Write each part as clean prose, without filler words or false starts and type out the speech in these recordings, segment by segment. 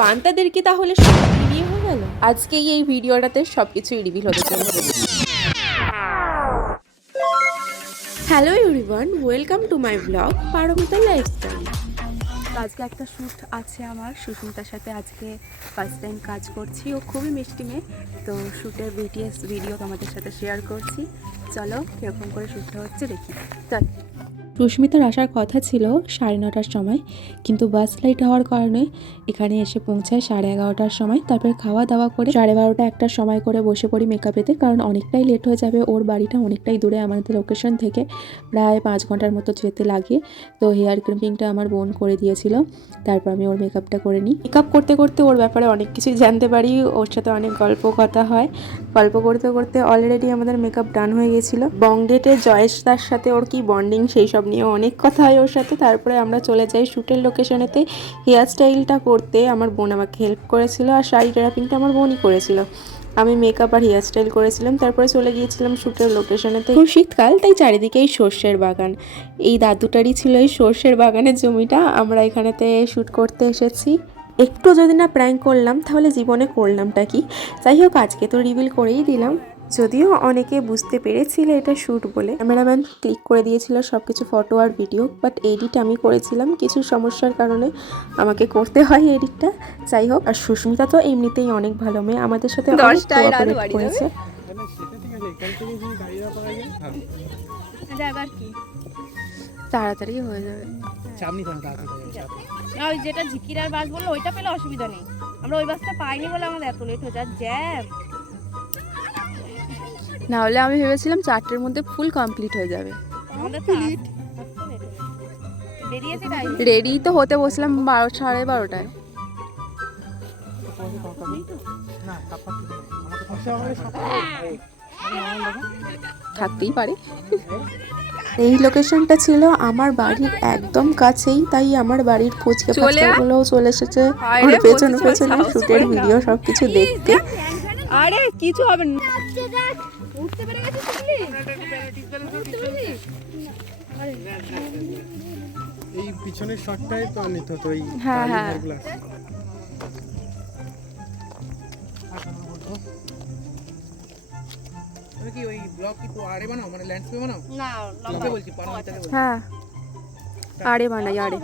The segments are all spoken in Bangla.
পান্তাদের কি তাহলে সব বিয়ে হয়ে গেল? আজকে এই ভিডিওটাতে সবকিছুই রিভিল হতে চলেছে। Hello everyone, welcome to my blog Paromita lifestyle. আজকে একটা শ্যুট আছে আমার সুস্মিতার সাথে। আজকে ফার্স্ট টাইম কাজ করছি, ও খুবই মিষ্টি মেয়ে। তো শ্যুটের ভিডিও তোমাদের সাথে শেয়ার করছি। চলো কীরকম করে শ্যুটটা হচ্ছে দেখি। চল। সুস্মিতার আসার কথা ছিল 9:30টার সময়, কিন্তু বাস লাইট হওয়ার কারণে এখানে এসে পৌঁছায় 11:30টার সময়। তারপরে খাওয়া দাওয়া করে 12:30 একটার সময় করে বসে পড়ি মেকআপেতে, কারণ অনেকটাই লেট হয়ে যাবে। ওর বাড়িটা অনেকটাই দূরে আমাদের লোকেশন থেকে, প্রায় 5 ঘন্টার মতো যেতে লাগে। তো হেয়ার ক্রিপিংটা আমার বোন করে দিয়েছিল, তারপর আমি ওর মেকআপটা করে নিই। মেকআপ করতে করতে ওর ব্যাপারে অনেক কিছুই জানতে পারি, ওর সাথে অনেক গল্প কথা হয়। গল্প করতে করতে অলরেডি আমাদের মেকআপ ডান হয়ে গিয়েছিল। বংডেটে জয়েশদার সাথে ওর কি বন্ডিং, সেই সব নিয়ে অনেক কথা হয় ওর সাথে। তারপরে আমরা চলে যাই শ্যুটের লোকেশনেতে। হেয়ার স্টাইলটা করতে আমার বোন আমাকে হেল্প করেছিল, আর শাড়ি ড্রাপিংটা আমার বোনই করেছিল। আমি মেকআপ আর হেয়ার স্টাইল করেছিলাম। তারপরে চলে গিয়েছিলাম শ্যুটের লোকেশনেতে। এখন শীতকাল, তাই চারিদিকেই সর্ষের বাগান। এই দাদুটারই ছিল এই সর্ষের বাগানের জমিটা। আমরা এখানেতে শ্যুট করতে এসেছি। একটু যদি না প্র্যাঙ্ক করলাম তাহলে জীবনে করলামটা কি। যাই হোক, আজকে তো রিভিল করেই দিলাম, যদিও অনেকে বুঝতে পেরেছিল এটা শ্যুট বলে। ক্যামেরাম্যান ক্লিক করে দিয়েছিল সব কিছু ফটো আর ভিডিও, বাট এডিট আমি করেছিলাম। কিছু সমস্যার কারণে আমাকে করতে হয় এডিটটা। যাই হোক, আর সুস্মিতা তো এমনিতেই অনেক ভালো মেয়ে, আমাদের সাথে অনেক কোঅপারেট করেছে। তাড়াতাড়ি হয়ে যাবে। ওই যেটা ঝিকিরার বাস বললো ওইটা পেলে অসুবিধা নেই, আমরা ওই বাসটা পাইনি বলে আমাদের এত লেট হয়ে যায়। জ্যাম না হলে আমি ভেবেছিলাম 4টের মধ্যে ফুল কমপ্লিট হয়ে যাবে। আমাদের তো বেরিয়েছে টাইম। রেডি তো হতে বসলাম 12:30টায়। থাকতেই পারে। এই লোকেশনটা ছিল আমার বাড়ির একদম কাছেই, তাই আমার বাড়ির ফুচকা ফাচকাগুলোও চলে এসেছে ওর পেছনে পেছনে শুটের ভিডিও সবকিছু দেখতে। আরে কিছু হবে না। উঠতে পেরে গেছিস তুই? এই পিছনের শটটাই তো নিত তো এই হ্যাঁ হ্যাঁ। তুমি কি ওই ব্লগ কি আরে বানাও, মানে ল্যান্ডস্কেপ বানাও? না লম্বা বলছি, পারমিতাকে বলছি। হ্যাঁ আরে বানাই আরে।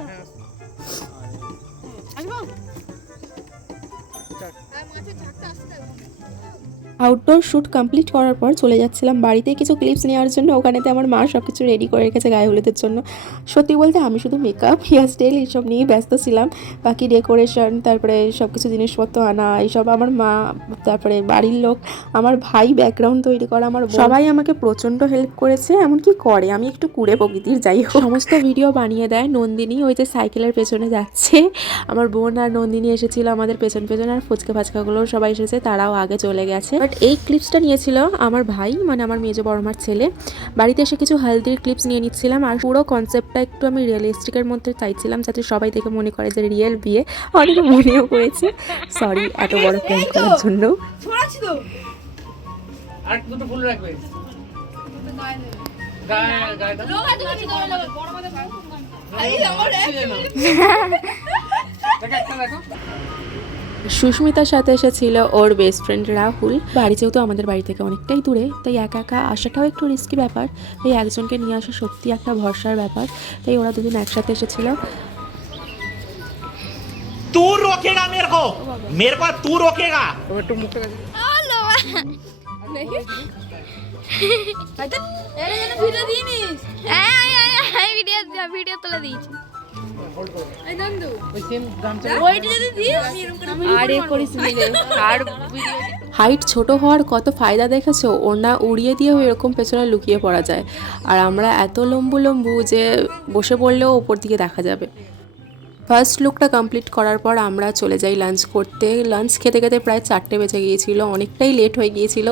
আসবো আউটডোর শ্যুট কমপ্লিট করার পর চলে যাচ্ছিলাম বাড়িতে কিছু ক্লিপস নেওয়ার জন্য। ওখানেতে আমার মা সব কিছু রেডি করে রেখেছে গায়ে হলুদের জন্য। সত্যি বলতে আমি শুধু মেকআপ হেয়ার স্টাইল এইসব নিয়েই ব্যস্ত ছিলাম, বাকি ডেকোরেশন, তারপরে সব কিছু জিনিসপত্র আনা, এইসব আমার মা, তারপরে বাড়ির লোক, আমার ভাই ব্যাকগ্রাউন্ড তৈরি করা, আমার সবাই আমাকে প্রচণ্ড হেল্প করেছে। এমনকি করে, আমি একটু কুড়ে প্রকৃতির, যাই হোক। সমস্ত ভিডিও বানিয়ে দেয় নন্দিনী, ওই যে সাইকেলের পেছনে যাচ্ছে। আমার বোন আর নন্দিনী এসেছিল আমাদের পেছন পেছন, আর ফুচকা ফাচকাগুলোও সবাই এসেছে, তারাও আগে চলে গেছে। বাট এই ক্লিপসটা নিয়েছিল আমার ভাই, মানে আমার মেজো বড়মার ছেলে। বাড়িতে এসে কিছু হালদির ক্লিপস নিয়ে নিচ্ছিলাম, আর পুরো কনসেপ্টটা একটু আমি রিয়েলিস্টিকের মধ্যে চাইছিলাম, যাতে সবাই দেখে মনে করে যে রিয়েল বিয়ে। অনেকে মনেও করেছে। সরি এত বড় প্ল্যান করার জন্য। আর দুটো ফুল রাখবে গায়ে গায়ে দাও। লোক আছে কিছু করে নেবে বড় মাথা ভাই আমার একটা দেখো। সুস্মিতার সাথে এসেছিল ওর বেস্ট ফ্রেন্ড রাহুল। বাড়ি যেহেতু আমাদের বাড়ি থেকে অনেকটাই দূরে, তাই একা একা আসাটাও একটু রিস্কি ব্যাপার। তাই একজনকে নিয়ে আসা সত্যি একটা ভরসার ব্যাপার। তাই ওরা দুদিন একসাথে এসেছিল। तू रोकेगा मेरे को तू रोकेगा। ও একটু মুখটা কাছে ভিডিও দিনিস ভিডিও তুলে দিয়েছি এই নন্দু ওই সেম গামছা ওইটা যদি দিস আমি এরকম করে আরে করিস মিলে আর ভিডিও। হাইট ছোট হওয়ার কত ফায়দা দেখেছো, ওড়না উড়িয়ে দিয়েও এরকম পেছনে লুকিয়ে পড়া যায়। আর আমরা এত লম্বু লম্বু যে বসে পড়লেও ওপর দিকে দেখা যাবে। ফার্স্ট লুকটা কমপ্লিট করার পর আমরা চলে যাই লাঞ্চ করতে। লাঞ্চ খেতে খেতে প্রায় 4টে বেজে গিয়েছিল, অনেকটাই লেট হয়ে গিয়েছিল।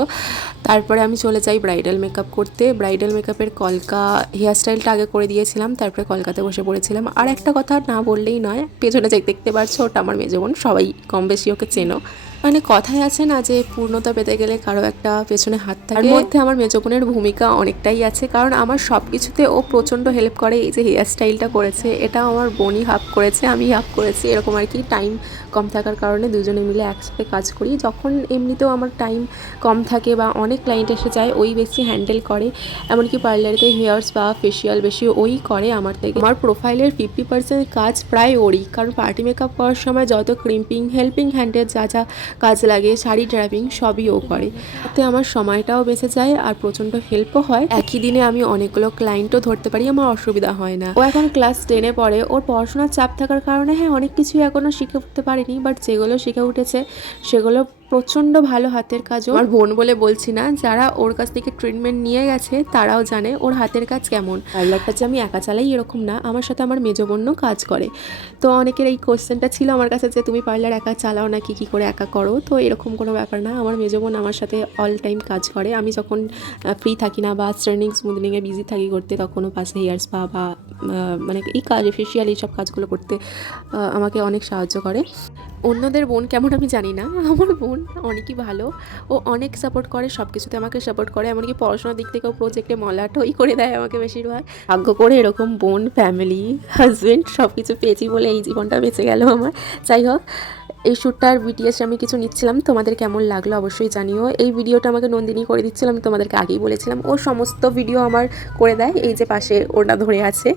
তারপরে আমি চলে যাই ব্রাইডাল মেকআপ করতে। ব্রাইডাল মেকআপের কলকা হেয়ার স্টাইলটা আগে করে দিয়েছিলাম, তারপরে কলকাতে বসে পড়েছিলাম। আর একটা কথা না বললেই নয়, পেছনে যে দেখতে পাচ্ছ ওটা আমার মেজো বোন, সবাই কম বেশি ওকে চেনো। মানে কথায় আছে না যে পূর্ণতা পেতে গেলে কারো একটা পেছনে হাত থাকে, তার মধ্যে আমার মেজো বোনের ভূমিকা অনেকটাই আছে, কারণ আমার সব কিছুতে ও প্রচণ্ড হেল্প করে। এই যে হেয়ার স্টাইলটা করেছে এটাও আমার বোনই হাফ করেছে, আমি হাফ করেছি, এরকম আর কি। টাইম কম থাকার কারণে দুজনে মিলে একসাথে কাজ করি। যখন এমনিতেও আমার টাইম কম থাকে বা অনেক ক্লায়েন্ট এসে যায় ওই বেশি হ্যান্ডেল করে, এমনকি পার্লারেতে হেয়ার্স বা ফেসিয়াল বেশি ওই করে আমার থেকে। আমার প্রোফাইলের 50% কাজ প্রায় ওরই, কারণ পার্টি মেকআপ করার সময় যত ক্রিম্পিং, হেল্পিং হ্যান্ডের যা যা কাজ লাগে, শাড়ি ড্রাইভিং সবই ও করে। তাতে আমার সময়টাও বেঁচে যায় আর প্রচণ্ড হেল্পও হয়। একই দিনে আমি অনেকগুলো ক্লায়েন্টও ধরতে পারি, আমার অসুবিধা হয় না। ও এখন ক্লাস 10-এ পড়ে, ওর পড়াশোনার চাপ থাকার কারণে হ্যাঁ অনেক কিছুই এখনও শিখে উঠতে পারিনি, বাট যেগুলো শিখে উঠেছে সেগুলো প্রচণ্ড ভালো হাতের কাজও। আমার বোন বলে বলছি না, যারা ওর কাছ থেকে ট্রিটমেন্ট নিয়ে গেছে তারাও জানে ওর হাতের কাজ কেমন। পার্লারটা যে আমি একা চালাই এরকম না, আমার সাথে আমার মেজো বোনও কাজ করে। তো অনেকের এই কোশ্চেনটা ছিল আমার কাছে যে তুমি পার্লার একা চালাও না, কি করে একা করো? তো এরকম কোনো ব্যাপার না, আমার মেজো বোন আমার সাথে অল টাইম কাজ করে। আমি যখন ফ্রি থাকি না বা স্ট্রেনিং স্মুথনিংয়ে বিজি থাকি করতে, তখনও পাশে হেয়ার স্পা বা মানে এই কাজ ফেসিয়াল এইসব কাজগুলো করতে আমাকে অনেক সাহায্য করে। অন্যদের বোন কেমন আমি জানি না, আমার বোন অনেকই ভালো, ও অনেক সাপোর্ট করে, সব কিছুতে আমাকে সাপোর্ট করে, এমনকি পড়াশোনার দিক থেকেও প্রজেক্টে মলাটই করে দেয় আমাকে বেশিরভাগ। ভাগ্য করে এরকম বোন, ফ্যামিলি, হাজব্যান্ড সব কিছু পেয়েছি বলে এই জীবনটা বেঁচে গেল আমার। যাই হোক, এই শ্যুটটার বিটিএস আমি কিছু নিচ্ছিলাম, তোমাদের কেমন লাগলো অবশ্যই জানিও। এই ভিডিওটা আমাকে নন্দিনী করে দিচ্ছিল, আমি তোমাদেরকে আগেই বলেছিলাম। ও সমস্ত ভিডিও আমার করে দেয়, এই যে পাশে ওটা ধরে আছে,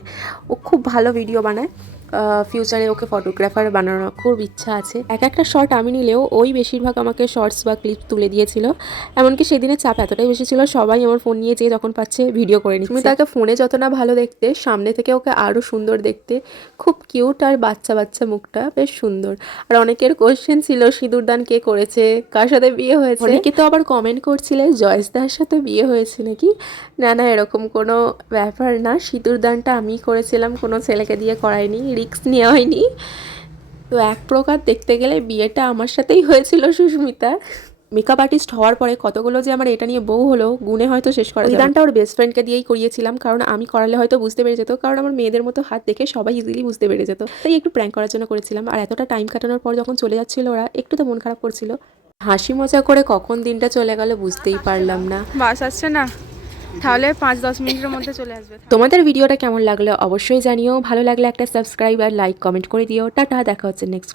ও খুব ভালো ভিডিও বানায়। ফিউচারে ওকে ফটোগ্রাফার বানানোর খুব ইচ্ছা আছে। একটা শর্ট আমি নিলেও ওই বেশিরভাগ আমাকে শর্টস বা ক্লিপ তুলে দিয়েছিল। এমনকি সেদিনে চাপ এতটাই বেশি ছিল, সবাই আমার ফোন নিয়ে যেয়ে যখন পাচ্ছে ভিডিও করে নিচ্ছে। তুমি তাকে ফোনে যত না ভালো দেখতে, সামনে থেকে ওকে আরও সুন্দর দেখতে, খুব কিউট আর বাচ্চা বাচ্চা মুখটা বেশ সুন্দর। আর অনেকের কোশ্চেন ছিল সিঁদুরদান কে করেছে, কার সাথে বিয়ে হয়েছে। অনেকে তো আবার কমেন্ট করছিলে জয়েশদার সাথে বিয়ে হয়েছে নাকি। না না, এরকম কোনো ব্যাপার না, সিঁদুরদানটা আমি করেছিলাম, কোনো ছেলেকে দিয়ে করাইনি, রিস্ক নেওয়া হয়নি। তো এক প্রকার দেখতে গেলে বিয়েটা আমার সাথেই হয়েছিল সুস্মিতার। মেকআপ আর্টিস্ট হওয়ার পরে কতগুলো যে আমার এটা নিয়ে বউ হলো, গুণে হয়তো শেষ করা যাবে। গানটা ওর বেস্ট ফ্রেন্ডকে দিয়েই করিয়েছিলাম, কারণ আমি করালে হয়তো বুঝতে পেরে যেত, কারণ আমার মেয়েদের মতো হাত দেখে সবাই ইজিলি বুঝতে পেরে যেত। তাই একটু প্র্যাঙ্ক করার জন্য করেছিলাম। আর এতটা টাইম কাটানোর পর যখন চলে যাচ্ছিল ওরা, একটু তো মন খারাপ করছিল। হাসি মজা করে কখন দিনটা চলে গেল বুঝতেই পারলাম না। বাস আসছে না, তাহলে 5-10 মিনিটের মধ্যে চলে আসবে। তোমাদের ভিডিওটা কেমন লাগলো অবশ্যই জানিও। ভালো লাগলে একটা সাবস্ক্রাইব আর লাইক কমেন্ট করে দিও। টাটা, দেখা হচ্ছে নেক্সট।